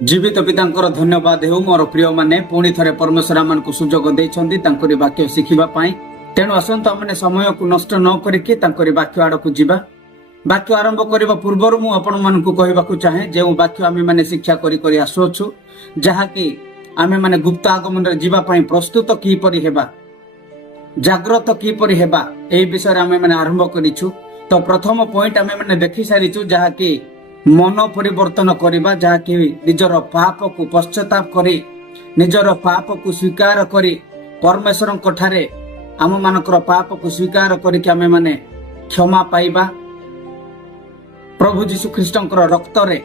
जीवित पितांकर धन्यवाद हो मोर प्रिय माने पुणी थे परमेश्वर आम को सुजोग देते वाक्य शिखापी तेणु आसतु आम समय को नष्ट न करी वाक्य आड़ को जीवा वाक्य आरंभ करने पूर्व मुझे आपण कहवाक चाहे जो वाक्य आम मैंने शिक्षा करी आसुचु जहाँकि आम मैंने गुप्त आगमन जीवाई प्रस्तुत किपरि हेबा जाग्रत किपरि हेबा ए विषय आम मैंने आरंभ करिछु। तो प्रथम पॉइंट आम मैंने देखि सारिछु जहाँकि मन परिवर्तन करबा जहाँकि निजर पाप को पश्चाताप करी निजर पाप को स्वीकार करी परमेश्वर ठारे आम मानकर पाप को स्वीकार करके आम मैंने क्षमा पाइबा प्रभु जीशु ख्रीष्टंकर रक्त रे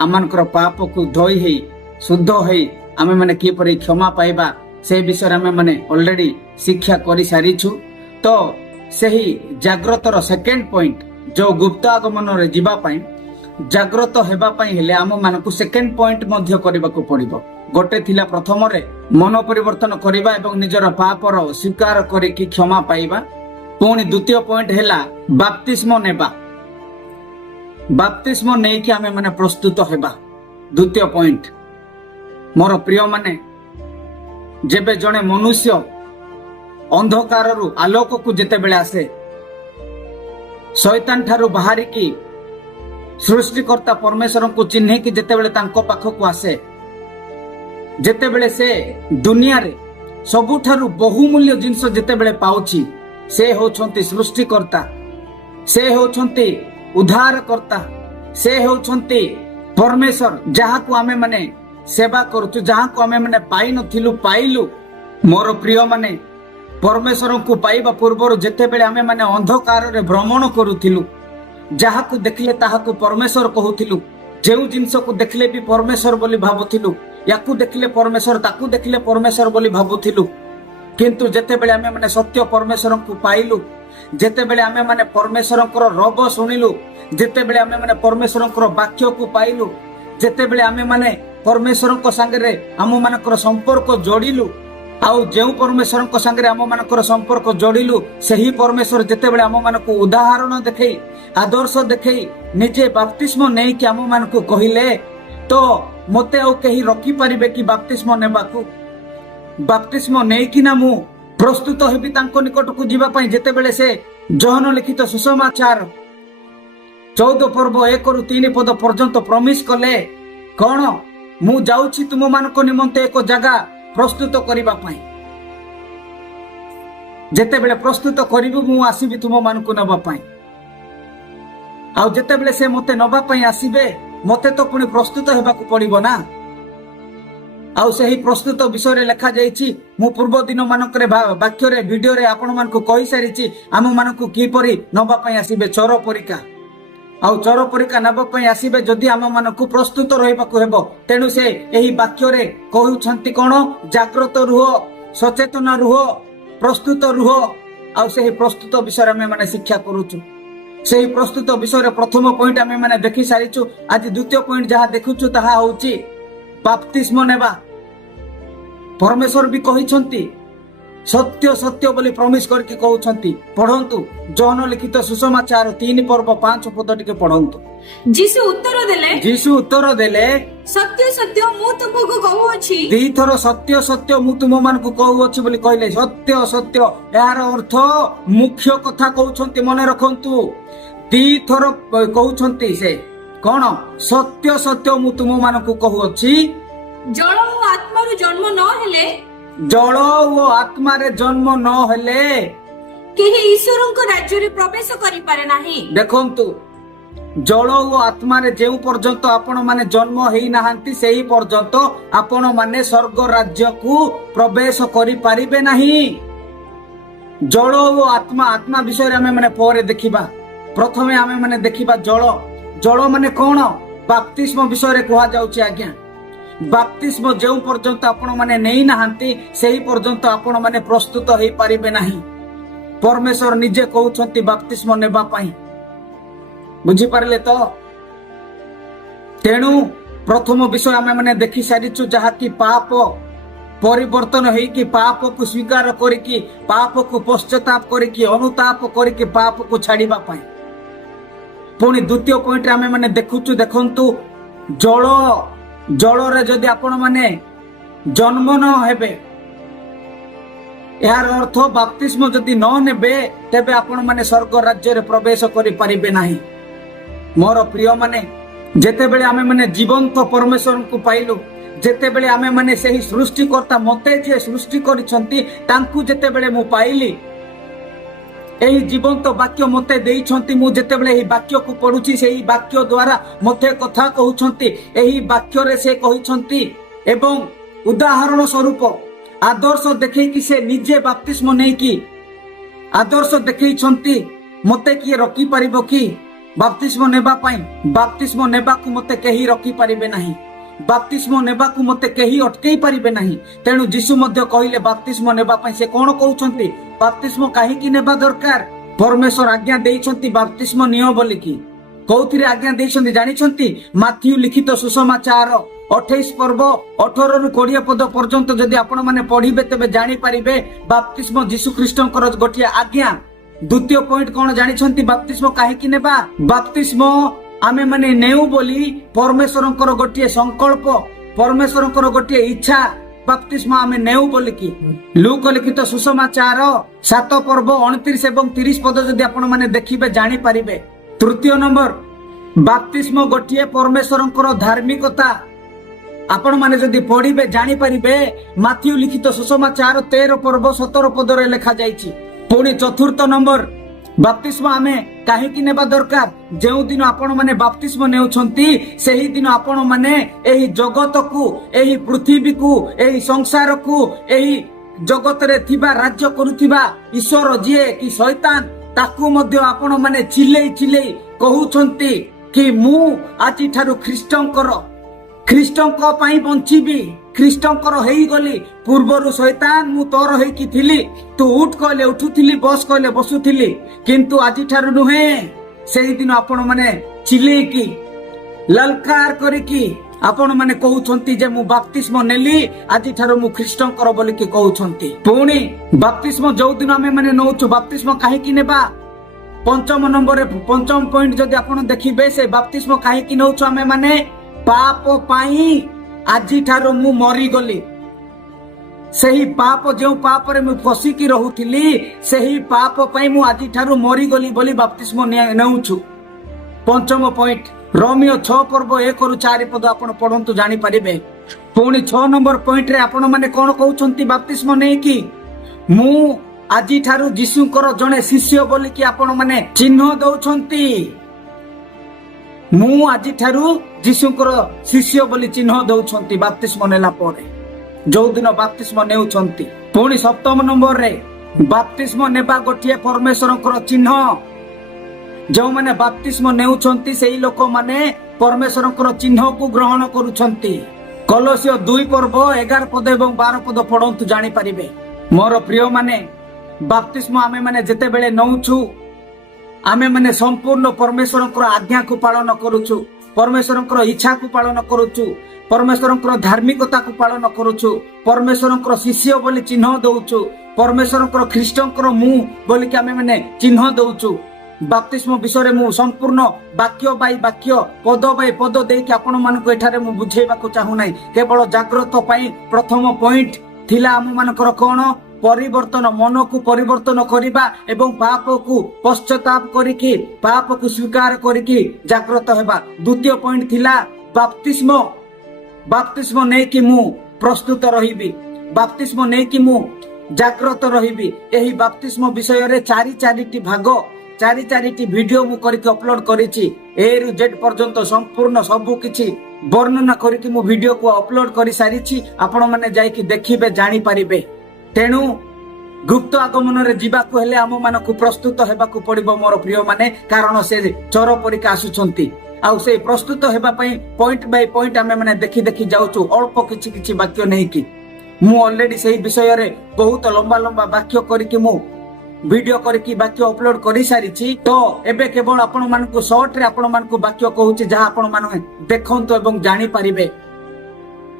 आमनकर पाप को धोई है शुद्ध है आम मैंने किपरि क्षमा पाइबा से विषय आम मैंने ऑलरेडी शिक्षा कर सारिछु। तो सही जाग्रतर सेकेंड पॉइंट जो गुप्त आगमन रे जीवा पाई जाग्रत हेबा पाई हेले आम मानकु सेकेंड पॉइंट मध्य करबाकू पड़िबो। गोटे थिला प्रथम रे मन परिवर्तन करिबा एवं निजर पापर स्वीकार करिकि क्षमा पाइबा। पुणी द्वितीय पॉइंट हेला बाप्तिस्म नेबा बाप्तिस्म नहीं कि आमे माने प्रस्तुत हेबा। द्वितीय पॉइंट मोर प्रिय माने जेबे जणे मनुष्य अंधकार रु आलोक को जेते बेले आसे शैतान ठारू बाहरी की सृष्टिकर्ता परमेश्वर को चिन्ह कि जेते बेले तांको पाखक आसे जेते बेले से दुनिया रे सबुठारू बहुमूल्य जिंस जेते बेले पाउछि से होछंती सृष्टिकर्ता से होछंती उद्धारकर्ता से होछंती परमेश्वर जहाँ को आमे माने सेवा करूछु जहाँ को आमे माने पाई नथिलु पाइलु। मोर प्रिय माने परमेश्वर को पाइबा पूर्व जेते बेले आमे माने अंधकार रे भ्रमण करूथिलु जहाँ को देखले ताहा को परमेश्वर कहूथिलु जेउ जिंस को देखले भी परमेश्वर बोली भाबुथिलु याकू देखले परमेश्वर ताकू देखले परमेश्वर बोली भाबुथिलु। किंतु जेते बेले आमे माने सत्य परमेश्वर को पाइलु जेते बेले आमे माने परमेश्वर रब शुणिलु जेते बेले आमे माने परमेश्वर वाक्य को पाइलु जेते बेले आमे माने परमेश्वर संगे आम मानकर संपर्क जोड़िलु आउ जेउ परमेश्वर संगे आम मानकर संपर्क जोड़िलु सही परमेश्वर जेते बेले आम मानक उदाहरण देखई आदर्श देखई निजे बाप्तिस्म नहीं कि आम मानक कहिले तो मते आउ कहीं रखी पारिबे कि बाप्तिस्म नेबाकू बाप्तिस्म नहीं कि ना मु प्रस्तुत हेबी तांको निकट को जीवा पाई जेते बेले से जोहन लिखित सुसमाचार 14 पर्व 1 रु 3 पद पर्यंत प्रमिस कले कौन मु जाउछि तुम मानक निमंते एक जगह प्रस्तुत करिबा पाई जेते बेले प्रस्तुत करिबु मु आसीबी तुम मानक नबा पाई आउ जेते बेले से मते नबा पाई आसीबे मते तो पुनी प्रस्तुत हेबाकू पड़िबो ना। आउ सही प्रस्तुत विषय रे लिखा जाइछि मु पूर्व दिन मानकरे वाक्य रे वीडियो रे आपण मानकू कहि सारिछि आम मानकू किपरि नबा पाई आसीबे चोर परिका आउ चोर परिका नबा पाई आसीबे जदि आम मानकू प्रस्तुत रहिबाकू हेबो तेनु से एही वाक्य रे कहउछंती कोन जागृत रुह सचेतन रुह प्रस्तुत रुह आउ सही प्रस्तुत विषय में माने शिक्षा करूछु। सही प्रस्तुत विषय रे प्रथम पॉइंट आम माने देखि सारिछु आज द्वितीय पॉइंट जहा देखुछु ताहा होउची बाप्तिस्म नेबा। परमेश्वर भी कहिसंती सत्य सत्य बोली प्रमिस करके कहउछंती पढंतु जोहन लिखित सुसमाचार 3 पर्व 5 पद टिके पढंतु। जीसु उत्तर देले सत्य सत्य मु तुमको कहूछि दी थरो सत्य सत्य मु तुम मान को कहूछि बोली कहले सत्य सत्य यार अर्थ मुख्य कथा कहउछंती मने रखंतु दी थरो कहउछंती से कोन सत्य सत्य मु तुम मान को कहूछि जल ओ आत्मा रो जन्म न हेले जल ओ आत्मा रे जन्म न हेले केही ईश्वरक राज्य रे प्रवेश करि पारे नाही। देखंतु जल ओ आत्मा रे जेउ पर्यंत आपण माने जन्म हेई नाहंती सेही पर्यंत आपण माने स्वर्ग राज्य को प्रवेश करि पारिबे नाही। जल ओ आत्मा आत्मा विषय रे हमें माने परे देखिबा प्रथमे हमें माने देखिबा जल जल माने कोन बाप्तिस्म विषय रे कहा जाउची आज्ञा बाप्तिस्म जेउ पर्यंत आपण माने नेई नाहंती सेही पर्यंत आपण माने प्रस्तुत हेई पारिबे नाही। परमेश्वर निजे कहउछंती बाप्तिस्म नेबा पाई बुझी पारले तो तेणु प्रथम विषय आमे माने देखि सारिछु जहा कि पाप परिवर्तन हेई कि पाप को स्वीकार करिकि पाप को पश्चाताप करिकि अनुताप करिकि पाप को छाड़ीबा पाई। पुणी द्वितीय पॉइंट आमे माने देखुछु देखंतु जल ଜଳରେ ଯଦି ଆପଣ ମାନେ ଜନ୍ମ ନ ହେବେ, ଏହାର ଅର୍ଥ ବାପ୍ତିସ୍ମ ଯଦି ନ ନେବେ ତେବେ ଆପଣ ମାନେ ସ୍ୱର୍ଗ ରାଜ୍ୟରେ ପ୍ରବେଶ କରିପାରିବେ ନାହିଁ। ମୋର ପ୍ରିୟ ମାନେ, ଯେତେବେଳେ ଆମେ ମାନେ ଜୀବନ୍ତ ପରମେଶ୍ୱରଙ୍କୁ ପାଇଲୁ, ଯେତେବେଳେ ଆମେ ମାନେ ସେହି ସୃଷ୍ଟିକର୍ତ୍ତା ମତେ ଯିଏ ସୃଷ୍ଟି କରିଛନ୍ତି ତାଙ୍କୁ ଯେତେବେଳେ ମୁଁ ପାଇଲି, ଏହି ଜୀବନ୍ତ ବାକ୍ୟ ମତେ ଦେଇଛନ୍ତି, ମୁଁ ଯେତେବେଳେ ଏହି ବାକ୍ୟକୁ ପଢୁଛି ସେହି ବାକ୍ୟ ଦ୍ୱାରା ମତେ କଥା କହୁଛନ୍ତି। ଏହି ବାକ୍ୟରେ ସେ କହିଛନ୍ତି ଏବଂ ଉଦାହରଣ ସ୍ୱରୂପ ଆଦର୍ଶ ଦେଖେଇକି ସେ ନିଜେ ବାପ୍ତିସ୍ମ ନେଇକି ଆଦର୍ଶ ଦେଖେଇଛନ୍ତି। ମତେ କିଏ ରଖିପାରିବ କି ବାପ୍ତିସ୍ମ ନେବା ପାଇଁ? ବାପ୍ତିସ୍ମ ନେବାକୁ ମତେ କେହି ରଖିପାରିବେ ନାହିଁ, ବାପ୍ତିସ୍ମ ନେବାକୁ ମତେ କେହି ଅଟକେଇ ପାରିବେ ନାହିଁ। ତେଣୁ ଯୀଶୁ ମଧ୍ୟ କହିଲେ ବାପ୍ତିସ୍ମ ନେବା ପାଇଁ। ସେ କଣ କହୁଛନ୍ତି? ବାପ୍ତିସ୍ମ କାହିଁକି ନେବା ଦରକାର? ପରମେଶ୍ୱର ଆଜ୍ଞା ଦେଇଛନ୍ତି ବାପ୍ତିସ୍ମ ନିଅ ବୋଲିକି। କୋଉଥିରେ ଆଜ୍ଞା ଦେଇଛନ୍ତି ଜାଣିଛନ୍ତି? ମାଥିଉ ଲିଖିତ ସୁସମାଚାର 28 ପର୍ବ 18 ରୁ 20 ପଦ ପର୍ଯ୍ୟନ୍ତ ଯଦି ଆପଣ ମାନେ ପଢିବେ ତେବେ ଜାଣିପାରିବେ ବାପ୍ତିସ୍ମ ଯୀଶୁ ଖ୍ରୀଷ୍ଟଙ୍କର ଗୋଟିଏ ଆଜ୍ଞା। ଦ୍ୱିତୀୟ ପଏଣ୍ଟ କଣ ଜାଣିଛନ୍ତି? ବାପ୍ତିସ୍ମ କାହିଁକି ନେବା? ବାପ୍ତିସ୍ମ ଆମେ ମାନେ ନେଉ ବୋଲି ପରମେଶ୍ୱରଙ୍କର ଗୋଟିଏ ସଂକଳ୍ପ, ପରମେଶ୍ୱରଙ୍କର ଗୋଟିଏ ଇଚ୍ଛା। ବାପ୍ତିସ୍ମ ଆମେ ନେଉ ବୋଲିକି ଲୁକ ଲିଖିତ ସୁସମାଚାର 7 ପର୍ବ 29 ଏବଂ 30 ପଦ ଯଦି ଆପଣ ମାନେ ଦେଖିବେ ଜାଣିପାରିବେ। ତୃତୀୟ ନମ୍ବର, ବାପ୍ତିସ୍ମ ଗୋଟିଏ ପରମେଶ୍ୱରଙ୍କର ଧାର୍ମିକତା। ଆପଣ ମାନେ ଯଦି ପଢିବେ ଜାଣିପାରିବେ ମାଥିଉ ଲିଖିତ ସୁସମାଚାର 13 ପର୍ବ 17 ପଦରେ ଲେଖା ଯାଇଛି। ପୁଣି ଚତୁର୍ଥ ନମ୍ବର, ବାପ୍ତିସ୍ମ ଆମେ କାହିଁକି ନେବା ଦରକାର? ଯେଉଁ ଦିନ ଆପଣ ମାନେ ବାପ୍ତିସ୍ମ ନେଉଛନ୍ତି ସେହି ଦିନ ଆପଣ ମାନେ ଏହି ଜଗତକୁ, ଏହି ପୃଥିବୀକୁ, ଏହି ସଂସାରକୁ, ଏହି ଜଗତରେ ଥିବା ରାଜ୍ୟ କରୁଥିବା ଈଶ୍ୱର ଯିଏ କି ଶୈତାନ, ତାକୁ ମଧ୍ୟ ଆପଣ ମାନେ ଚିଲେଇ ଚିଲେଇ କହୁଛନ୍ତି କି ମୁଁ ଆଜିଠାରୁ ଖ୍ରୀଷ୍ଟଙ୍କ ପାଇଁ ବଞ୍ଚିବି, ଖ୍ରୀଷ୍ଟଙ୍କର ହେଇଗଲି। ପୂର୍ବରୁ ଶୈତାନ ମୁଁ ତୋର ହେଇକି ଥିଲି, ତୁ ଉଠ କହିଲେ ଉଠୁଥିଲି, ବସ କହିଲେ ବସୁଥିଲି, କିନ୍ତୁ ଆଜିଠାରୁ ନୁହେଁ। ସେଇଦିନ ଆପଣ ମାନେ ଚିଲେଇକି ଲଲକାର କରିକି ଆପଣ ମାନେ କହୁଛନ୍ତି ଯେ ମୁଁ ବାପ୍ତିସ୍ମ ନେଲି, ଆଜିଠାରୁ ମୁଁ ଖ୍ରୀଷ୍ଟଙ୍କର ବୋଲିକି କହୁଛନ୍ତି। ପୁଣି ବାପ୍ତିସ୍ମ ଯୋଉଦିନ ଆମେ ମାନେ ନଉଛୁ, ବାପ୍ତିସ୍ମ କାହିଁକି ନେବା? ପଞ୍ଚମ ପଏଣ୍ଟ ଯଦି ଆପଣ ଦେଖିବେ, ସେ ବାପ୍ତିସ୍ମ କାହିଁକି ନଉଛୁ ଆମେ ମାନେ? ପାପ ପାଇଁ ଆଜିଠାରୁ ମୁଁ ମରିଗଲି। ସେହି ପାପ, ଯେଉଁ ପାପରେ ମୁଁ ଫସିକି ରହୁଥିଲି, ସେହି ପାପ ପାଇଁ ମୁଁ ଆଜିଠାରୁ ମରିଗଲି ବୋଲି ବାପ୍ତିସ୍ମ ନେଉଛୁ। ପଞ୍ଚମ ପଏଣ୍ଟ ରୋମିଓ 6 ପର୍ବ 1 ରୁ 4 ପଦ ଆପଣ ପଢନ୍ତୁ ଜାଣିପାରିବେ। ପୁଣି 6 ନମ୍ବର ପଏଣ୍ଟରେ ଆପଣ ମାନେ କଣ କହୁଛନ୍ତି ବାପ୍ତିସ୍ମ ନେଇକି? ମୁଁ ଆଜିଠାରୁ ଯୀଶୁଙ୍କର ଜଣେ ଶିଷ୍ୟ ବୋଲିକି ଆପଣ ମାନେ ଚିହ୍ନ ଦଉଛନ୍ତି। ମୁଁ ଆଜିଠାରୁ ଯୀଶୁଙ୍କର ଶିଷ୍ୟ ବୋଲି ଚିହ୍ନ ଦଉଛନ୍ତି ବାପ୍ତିସ୍ମ ନେଲା ପରେ, ଯୋଉଦିନ ବାପ୍ତିସ୍ମ ନେଉଛନ୍ତି। ପୁଣି 7ମ ନମ୍ବରରେ, ବାପ୍ତିସ୍ମ ନେବା ଗୋଟିଏ ପରମେଶ୍ୱରଙ୍କର ଚିହ୍ନ। ଯେଉଁମାନେ ବାପ୍ତିସ୍ମ ନେଉଛନ୍ତି ସେହି ଲୋକମାନେ ପରମେଶ୍ୱରଙ୍କର ଚିହ୍ନକୁ ଗ୍ରହଣ କରୁଛନ୍ତି। କଲୋସିଓ 2 ପର୍ବ 11 ପଦ ଏବଂ 12 ପଦ ପଢନ୍ତୁ ଜାଣିପାରିବେ। ମୋର ପ୍ରିୟ ମାନେ, ବାପ୍ତିସ୍ମ ଆମେ ମାନେ ଯେତେବେଳେ ନଉଛୁ, ଆମେ ମାନେ ସମ୍ପୂର୍ଣ୍ଣ ପରମେଶ୍ୱରଙ୍କର ଆଜ୍ଞାକୁ ପାଳନ କରୁଛୁ, ପରମେଶ୍ୱରଙ୍କର ଇଚ୍ଛାକୁ ପାଳନ କରୁଛୁ, ପରମେଶ୍ୱରଙ୍କର ଧାର୍ମିକତାକୁ ପାଳନ କରୁଛୁ, ପରମେଶ୍ୱରଙ୍କର ଶିଷ୍ୟ ବୋଲି ଚିହ୍ନ ଦଉଛୁ, ପରମେଶ୍ୱରଙ୍କର ଖ୍ରୀଷ୍ଟଙ୍କର ମୁଁ ବୋଲିକି ଆମେ ମାନେ ଚିହ୍ନ ଦଉଛୁ। ବାପ୍ତିସ୍ମ ବିଷୟରେ ମୁଁ ସମ୍ପୂର୍ଣ୍ଣ ବାକ୍ୟ ବାଇ ବାକ୍ୟ, ପଦ ବାଇ ପଦ ଦେଇକି ଆପଣ ମାନଙ୍କୁ ଏଠାରେ ମୁଁ ବୁଝେଇବାକୁ ଚାହୁଁନାହିଁ। କେବଳ ଜାଗ୍ରତ ପାଇଁ ପ୍ରଥମ ପଏଣ୍ଟ ଥିଲା ଆମ ମାନଙ୍କର କଣ? ପରିବର୍ତ୍ତନ, ମନକୁ ପରିବର୍ତ୍ତନ କରିବା ଏବଂ ପାପକୁ ପଶ୍ଚାତାପ କରିକି, ପାପକୁ ସ୍ୱୀକାର କରିକି ଜାଗ୍ରତ ହେବା। ଦ୍ୱିତୀୟ ପଏଣ୍ଟ ଥିଲା ବାପ୍ତିସ୍ମ ନେଇକି ମୁଁ ପ୍ରସ୍ତୁତ ରହିବି, ବାପ୍ତିସ୍ମ ନେଇକି ମୁଁ ଜାଗ୍ରତ ରହିବି। ଏହି ବାପ୍ତିସ୍ମ ବିଷୟରେ 4ଟି ଭାଗ, 4ଟି ଭିଡିଓ ମୁଁ କରିକି ଅପଲୋଡ କରିଛି। A ରୁ Z ପର୍ଯ୍ୟନ୍ତ ସମ୍ପୂର୍ଣ୍ଣ ସବୁ କିଛି ବର୍ଣ୍ଣନା କରିକି ମୁଁ ଭିଡିଓକୁ ଅପଲୋଡ କରି ସାରିଛି। ଆପଣ ମାନେ ଯାଇକି ଦେଖିବେ, ଜାଣିପାରିବେ। ତେଣୁ ଗୁପ୍ତ ଆଗମନରେ ଯିବାକୁ ହେଲେ ଆମ ମାନଙ୍କୁ ପ୍ରସ୍ତୁତ ହେବାକୁ ପଡିବ ମୋର ପ୍ରିୟ ମାନେ, କାରଣ ସେ ଚୋର ପରିକା ଆସୁଛନ୍ତି। ଆଉ ସେଇ ପ୍ରସ୍ତୁତ ହେବା ପାଇଁ ପଏଣ୍ଟ ବାଇ ପଏଣ୍ଟ ଆମେ ମାନେ ଦେଖି ଦେଖି ଯାଉଛୁ, ଅଳ୍ପ କିଛି ବାକ୍ୟ ନେଇକି। ମୁଁ ଅଲରେଡି ସେଇ ବିଷୟରେ ବହୁତ ଲମ୍ବା ବାକ୍ୟ କରିକି ମୁଁ ଭିଡିଓ କରିକି ବାକ୍ୟ ଅପଲୋଡ କରି ସାରିଛି। ତ ଏବେ କେବଳ ଆପଣ ମାନଙ୍କୁ ସର୍ଟରେ ଆପଣ ମାନଙ୍କୁ ବାକ୍ୟ କହୁଛି, ଯାହା ଆପଣ ମାନେ ଦେଖନ୍ତୁ ଏବଂ ଜାଣିପାରିବେ।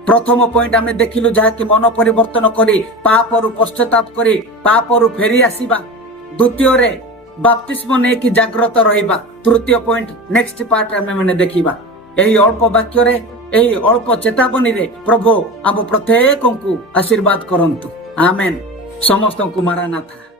ପ୍ରଥମ ପଏଣ୍ଟ ଆମେ ଦେଖିଲୁ, ଯାହାକି ମନ ପରିବର୍ତ୍ତନ କରି ପାପରୁ ପଶ୍ଚାତାପ କରି ପାପରୁ ଫେରି ଆସିବା। ଦ୍ୱିତୀୟରେ ବାପ୍ତିସ୍ମ ନେଇକି ଜାଗ୍ରତ ରହିବା। ତୃତୀୟ ପଏଣ୍ଟ ନେକ୍ସଟ ପାର୍ଟ ଆମେ ମାନେ ଦେଖିବା। ଏହି ଅଳ୍ପ ବାକ୍ୟରେ ଏହି ଅଳ୍ପ ଚେତାବନୀରେ ପ୍ରଭୁ ଆମ ପ୍ରତ୍ୟେକଙ୍କୁ ଆଶୀର୍ବାଦ କରନ୍ତୁ। ଆମେନ୍। ସମସ୍ତଙ୍କୁ ମାରାନାଥା।